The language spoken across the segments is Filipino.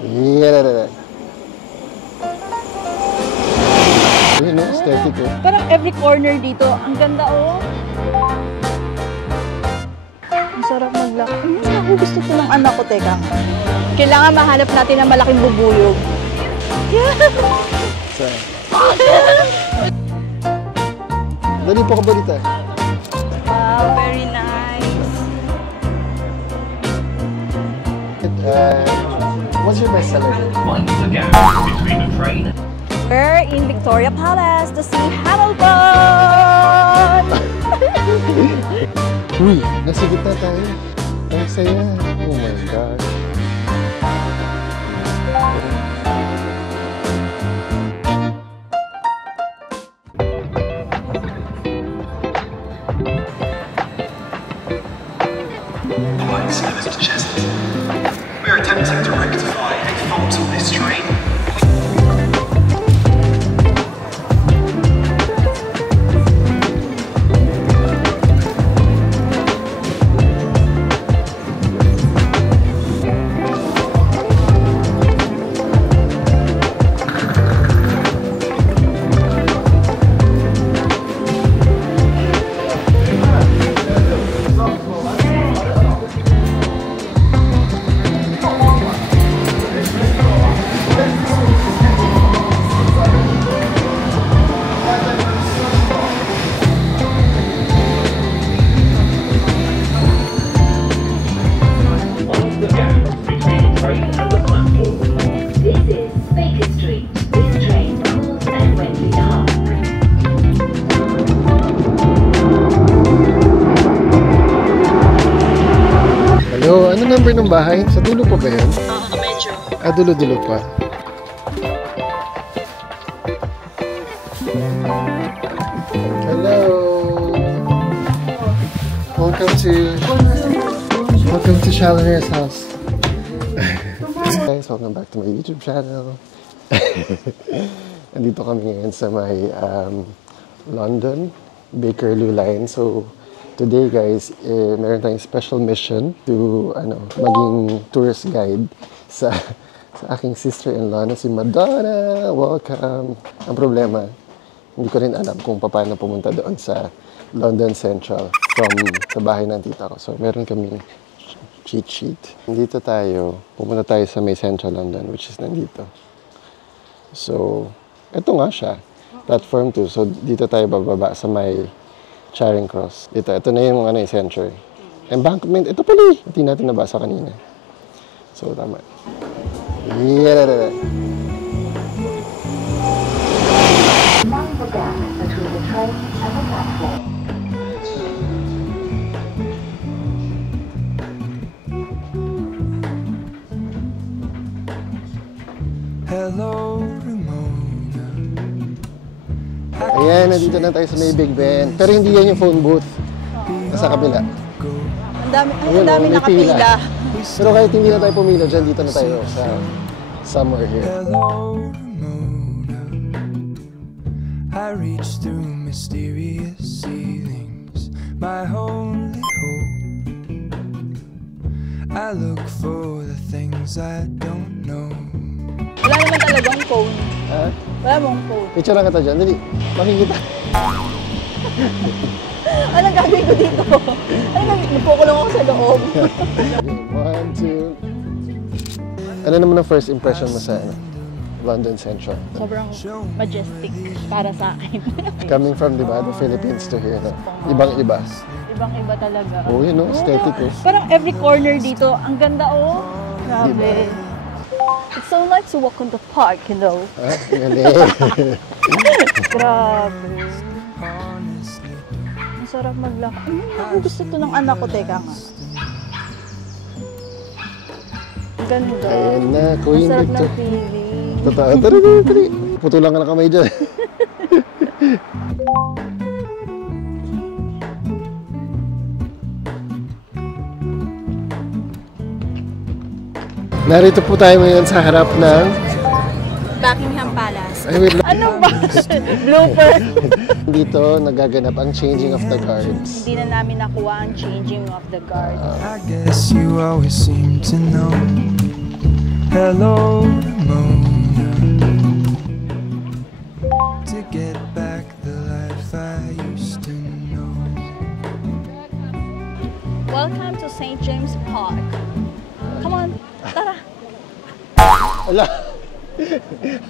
Yeah. Yun, no? Aesthetic, eh. Parang every corner dito, ang ganda, oh. Ang sarap maglakad. Ako gusto ko ng anak ko, teka. Kailangan mahanap natin ng malaking bubuyog. So, dali po ka balita. Wow, very nice. What's your best seller? Mind the gap between the train. We're in Victoria Palace to see Hamilton! Uy, nasa gitna tayo. Ang saya. Oh my God. We're attempting to rectify a fault of this train. Ano number ng bahay? Sa dulo pa ba yan? Medyo. Dulo-dulo pa. Hello! Welcome to Challener's house. Guys, welcome back to my YouTube channel. Nandito kami ngayon sa may London Bakerloo line. So, today guys, meron tayong special mission to maging tourist guide sa aking sister-in-law na si Madonna. Welcome! Ang problema, hindi ko rin alam kung paano pumunta doon sa London Central from sa bahay ng tita ko. So, meron kaming cheat sheet. Dito tayo, pumunta tayo sa may Central London, which is nandito. So, ito nga siya. Platform 2. So, dito tayo bababa sa may Charing Cross. Ito na yung center. Embankment, ito pala eh. Hindi natin nabasa kanina. So, tama. Yeah. Hello, Ramona. Ayan, nandito na tayo sa may Big Ben. Pero hindi yan yung phone booth. Nasa kabila. Ang dami May nakapila. pila. Pero kahit hindi na tayo pumila dyan, dito na tayo sa somewhere here. Hello, Ramona. I reach through mysterious ceilings, my only hope. I look for the things I don't know. Wala naman talagang phone. Ha? Wala mong phone. Picture lang kita dyan. Dali, makikita. Anong gagawin ko dito? Napukulong ako sa loob. 1, 2. Ano naman ang first impression mo sa London Central? Sobrang majestic para sa akin. Coming from, di ba, the Philippines to here, no? Ibang-iba. Ibang-iba talaga. Oh, yun, no? Aesthetic, eh. Parang every corner dito, ang ganda, oh. Grabe. Diba? It's so nice to walk on the park, you know. Ha? Galing. Grabe. Ang sarap maglakad. Ako gusto to ng anak ko, teka nga. Ang ganda. Ayan na, Queen Ang sarap Victor. ng feeling. Totoo. Tari. Putulang ka na kamay dyan. Narito po tayo ngayon sa harap ng Buckingham Palace. Ay, wait lang. Ano ba? Blooper. Dito nagaganap ang changing of the guards. Hindi na namin nakuha ang changing of the guard. I guess you always seem to know Hello, Mona. To get back the life I used to know. Welcome to St. James Park. Come on, tara. Ala!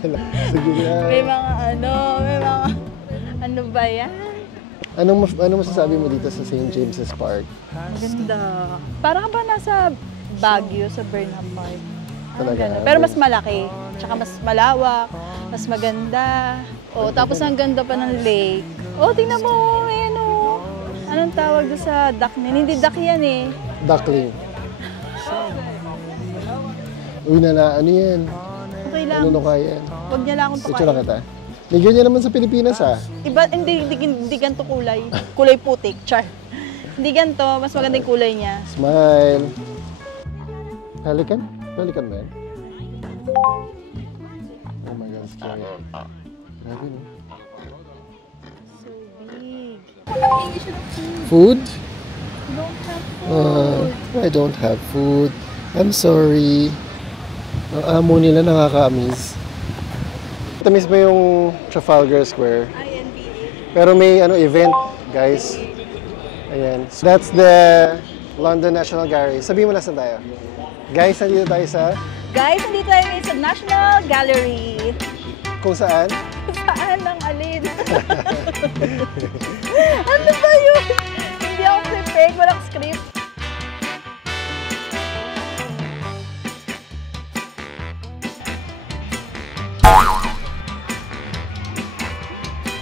Ala, sige na. May mga ano ba yan? Ano masasabi mo dito sa St. James's Park? Ganda. Parang ba nasa Baguio, sa Burnham Park. Talaga? Ganun. Pero mas malaki. Tsaka mas malawak. Mas maganda. O, tapos ang ganda pa ng lake. O, tingnan mo. Ayan o. Anong tawag doon sa duck na? Hindi duck yan eh. Duckling. Uy, ano yan? Okay lang. Ano kaya yan? Huwag niya lang akong Picture lang tukain. kita. Bigyan niya naman sa Pilipinas ah. Iba, hindi ganito kulay. Kulay putik. Char. Hindi ganito. Mas maganda yung kulay niya. Smile. Pelican? Pelican ba yan? Oh my God, scary. Grabe no? So big. Food? Don't have food. I don't have food. I'm sorry. Ang amo nila nakaka-amaze. Ito mismo yung Trafalgar Square. Pero may event, guys. Ayan. So that's the London National Gallery. Sabihin mo na saan tayo. Guys, nandito tayo sa... Guys, nandito tayo ngayon sa National Gallery. Kung saan? Saan ang alin? Ano ba yun? Hindi ako prepared. Walang script.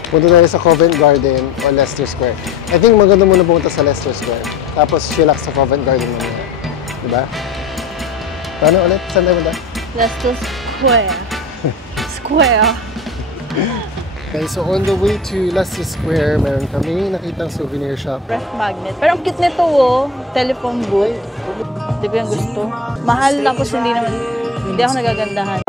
Punta tayo sa Covent Garden o Leicester Square. I think maganda muna pumunta sa Leicester Square. Tapos chillax sa Covent Garden mamaya. Diba? Paano ulit? Saan tayo punta? Leicester Square. Square. Okay, so on the way to Leicester Square, meron kami nakitang souvenir shop. Ref magnet. Pero ang cute nito oh. Telephone booth. Hindi ko yung gusto. Mahal tapos hindi ako nagagandahan.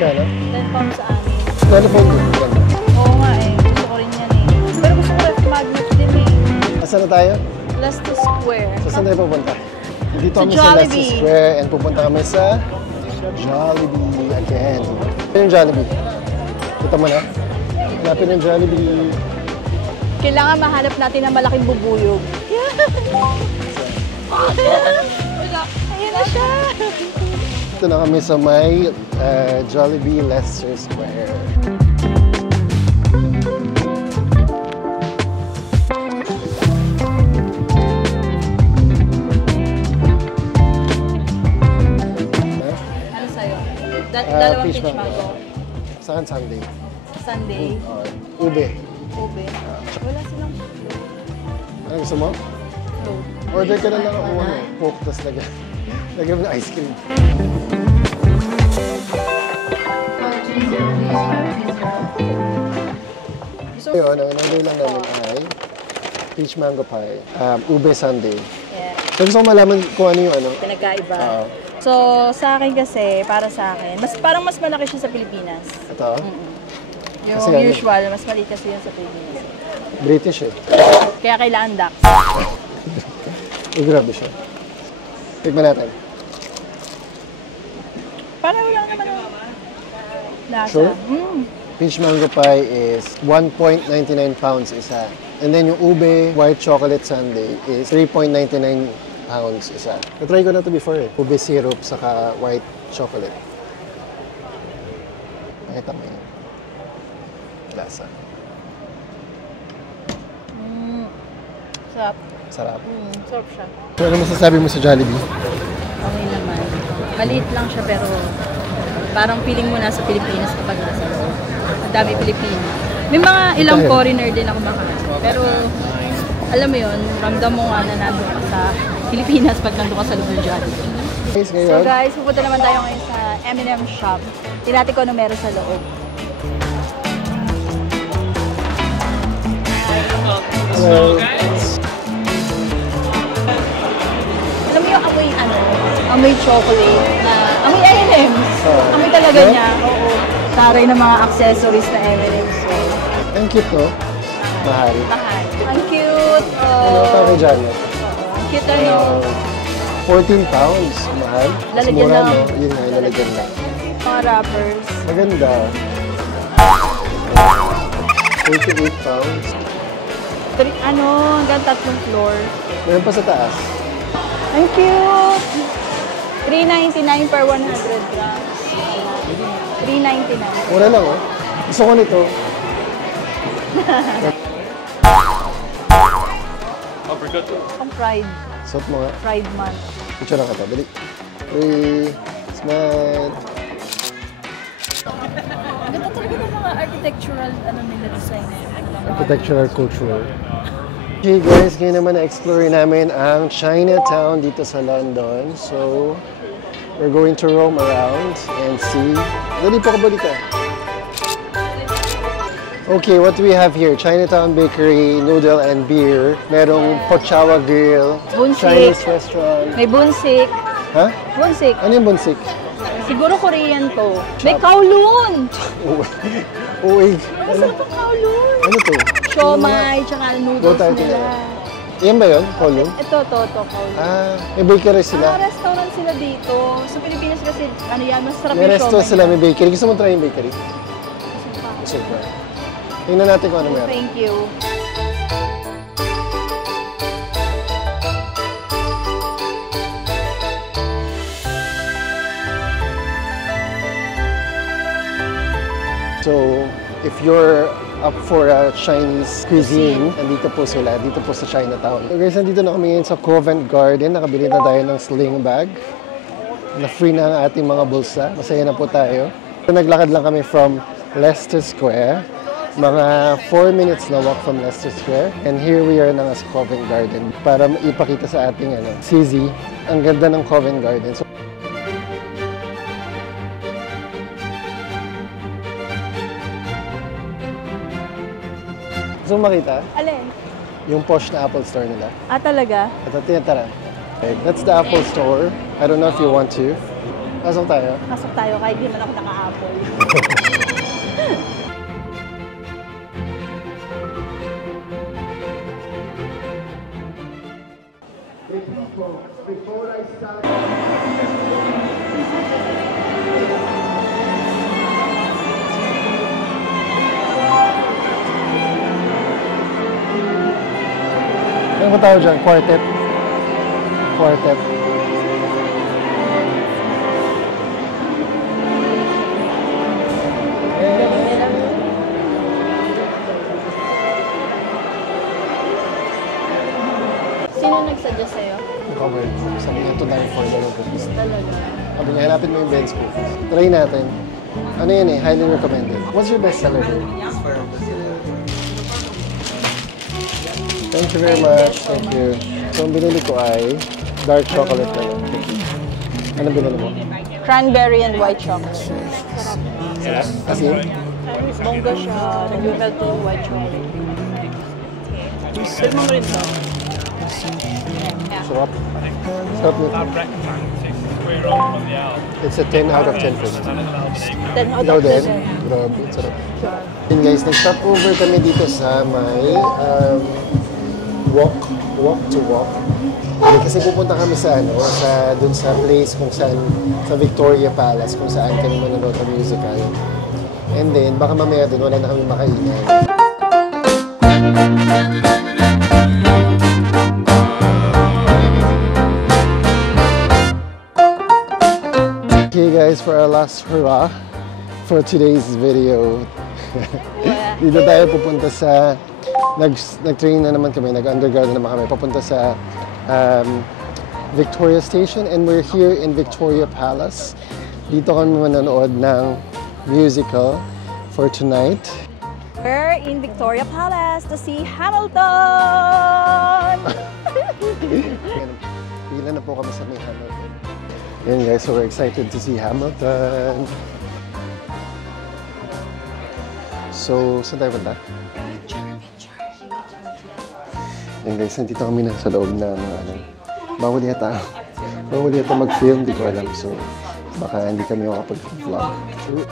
Kano? 10 pounds sa amin. Telephone booth. Ganda. Oo nga eh. Gusto ko rin yan eh. Pero gusto ko ref magnet din eh. Asan na tayo? Leicester Square. So saan tayo pupunta? Dito Sa kami sa Jollibee. Leicester Square and pupunta kami sa Jollibee again. Ano yung Jollibee? Kita mo na? Hanapin yung Jollibee. Kailangan mahanap natin ng malaking bubuyog. Ayan na siya. Ito na kami sa may Jollibee Leicester Square. Ano sa'yo? Dalawang peach mango. Saan Sunday? Sunday. Ube. Ube. Wala silang Ano gusto mo? float. Order ka na lang ako Coke, tapos lagyan mo ng ice cream. Ayun, ang order lang namin ay peach mango pie, ube sundae. Yeah. So gusto ko malaman kung ano yung Pinagkaiba. Oo. So, sa akin kasi, para sa akin, parang mas malaki siya sa Pilipinas. Ito, Yung Kasi ano? usual, mas maliit kasi yun sa Pilipinas. British eh. Kaya kailangan duck. Grabe siya. Tignan natin. Parang wala naman ang lasa. Sure? Mm. Peach mango pie is 1.99 pounds isa. And then yung ube white chocolate sundae is 3.99 pounds isa. Na-try ko na to before eh. Ube syrup saka white chocolate. Nakita mo yan. Lasa. Sarap. Sarap. Sarap siya. So ano masasabi mo sa Jollibee? Okay naman. Maliit lang siya pero parang feeling mo nasa Pilipinas kapag nasa loob. Ang dami Pilipino. May mga ilang foreigner din ako makakas. Pero alam mo yun, ramdam mo nga na nandun ka sa Pilipinas pag nandun ka sa loob ng Jollibee. Guys, So ngayon, guys, pupunta naman tayo ngayon sa M&M shop. Tingnan ko ano meron sa loob. hello. Alam mo yung amoy chocolate, amoy M&M's. Amoy talaga Yeah? niya, oo. Taray ng mga accessories na M&M's. So, Ang cute no? Mahal. Mahal. Ang cute. Ano Oh. pa kay Janet? Ang cute ano. 14 pounds. Mahal. Mas Lalagyan mura, lang. no? Yun nga, ilalagyan lang. Mga wrappers. Maganda. 48 pounds. Hanggang 3 floor. Meron pa sa taas. Ang cute. 399 per 100 grams. 399. Mura lang, oh. Gusto ko nito. Pang Pride. Suot mo nga. Pride month. Picture lang kita. Dali. 3, smile. Ganda talaga ng mga architectural nila design. Architectural cultural. Okay guys, ngayon naman na-explore namin ang Chinatown dito sa London. So, we're going to roam around and see. Dali pa kabalik ka. Okay, what do we have here? Chinatown Bakery, Noodle and Beer. Merong Pochawa Grill. Bunsik. Chinese restaurant. May bunsik. Ha? Bunsik. Ano yung bunsik? Siguro Korean to. May kowloon! Uy. Masarap ang kowloon! Ano to? Siomai, tsaka Go noodles tayo nila. tinayo. Yan ba yun? Kolo? Ito, kowloon. Ah, may bakery sila. Restaurant sila dito. Sa Pilipinas kasi, masarap May yung restaurant siomai. sila, may bakery. Gusto mo try yung bakery? Super. Tingnan natin kung ano meron. Thank you. So, if you're up for a Chinese cuisine, nandito po sila, dito po sa Chinatown. So guys, nandito na kami ngayon sa Covent Garden. Nakabili na tayo ng sling bag. Na-free na ang ating mga bulsa. Masaya na po tayo. So, naglakad lang kami from Leicester Square. Mga 4 minutes na walk from Leicester Square. And here we are na sa Covent Garden para ipakita sa ating CZ. Ang ganda ng Covent Garden. So, gusto mo makita? Alin? Yung posh na Apple Store nila. Talaga? At tara. Okay, that's the Apple Store. I don't know if you want to. Pasok tayo. Pasok tayo kahit di man ako naka-Apple. Ano ba tayo dyan? Quartet. Quartet. Sino nag-suggest sa'yo? Covered. Sabi niya, tonight for the locals. Talaga. Sabi niya, hanapin mo yung Ben's Cookies. Try natin. Ano yan highly recommended. What's your best seller here? Thank you very much. Thank you. So, ang binili ko ay dark chocolate na yun. Anong binili mo? Cranberry and white chocolate. Kasi, Bongga siya. Nag-melt to white chocolate. Pwede mo rin to. sarap. Sarap nito. It's a 10 out of 10 for me. 10 out Ikaw of din? 10. Grabe, sarap. And guys, nag-stop over kami dito sa may walk to walk. Kasi pupunta kami sa dun sa place kung saan, sa Victoria Palace, kung saan kami manonood ng musical. And then, baka mamaya dun, wala na kami makainan. Okay guys, for our last hurrah for today's video. Dito tayo pupunta sa nag-train na naman kami, nag-underground na naman kami papunta sa Victoria Station, and we're here in Victoria Palace. Dito kami manonood ng musical for tonight. We're in Victoria Palace to see Hamilton! Pila na po kami sa may Hamilton. Yan guys, so we're excited to see Hamilton. So, saan tayo punta? Yan guys, nandito kami na sa loob na bawal yata mag-film, di ko alam. So, baka hindi kami makapag-vlog.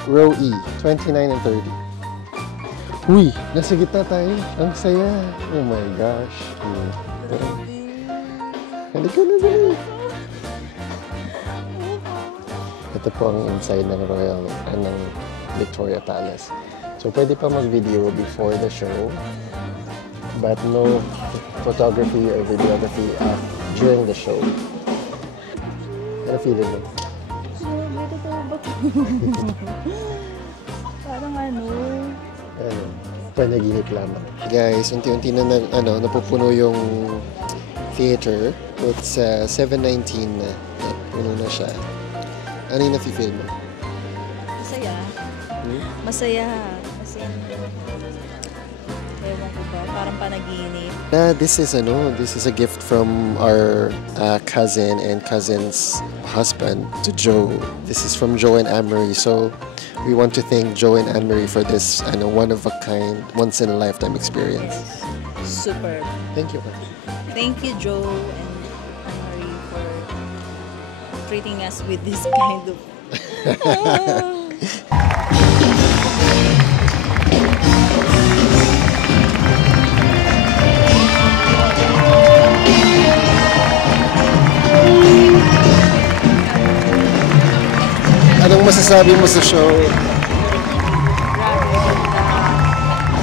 Row E, 29 and 30. Uy, nasa gitna tayo. Ang saya. Oh my gosh. Tara. Halika na dali. Ito po ang inside ng Royal, ng Victoria Palace. So, pwede pa mag-video before the show, but no photography or videography during the show. Ano feeling mo? Parang ano? Ano? Panaginip lamang. Guys, unti-unti na napupuno yung theater. It's 7:19 na. Puno na siya. Ano yung nafe-feel mo? Masaya. Masaya. Kasi, ewan ko ba, parang panaginip. This is a gift from our cousin and cousin's husband to Joe. This is from Joe and Anne-Marie. So we want to thank Joe and Anne-Marie for this one-of-a-kind, once-in-a-lifetime experience. Super. Thank you. Thank you, Joe and Anne-Marie, for treating us with this kind of... Anong masasabi mo sa show?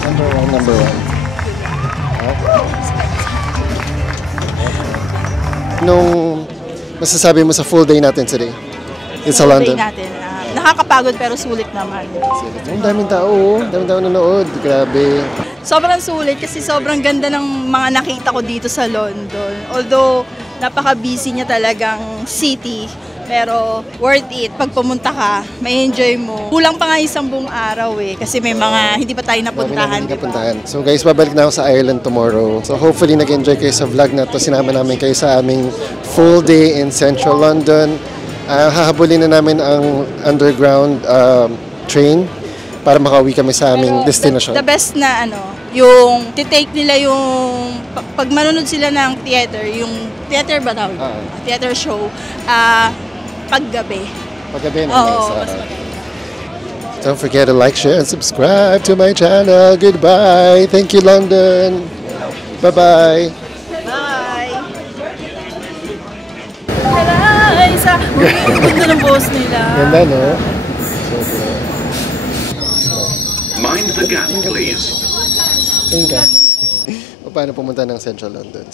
Number one. Anong masasabi mo sa full day natin today? It's a London. natin. Nakakapagod pero sulit naman. Ang daming tao, nanonood. Grabe. Sobrang sulit kasi sobrang ganda ng mga nakita ko dito sa London. Although, napaka-busy niya talagang city. Pero worth it. Pag pumunta ka, may enjoy mo. Kulang pa nga isang buong araw kasi may mga hindi pa tayo napuntahan. So guys, babalik na ako sa Ireland tomorrow. So hopefully nag-enjoy kayo sa vlog na to. Sinama namin kayo sa aming full day in Central London. Hahabulin na namin ang underground train para makauwi kami sa aming destination. The best na yung titake nila yung pag manonood sila ng theater, yung theater ba tawag? Theater show, paggabi. Paggabi na. Oo, mas maganda. Don't forget to like, share, and subscribe to my channel. Goodbye. Thank you, London. Bye-bye. Bye! Hello! Ganda ng boss nila. Ganda, no? Mind the gap, please. Tingka. Paano pumunta ng Central London?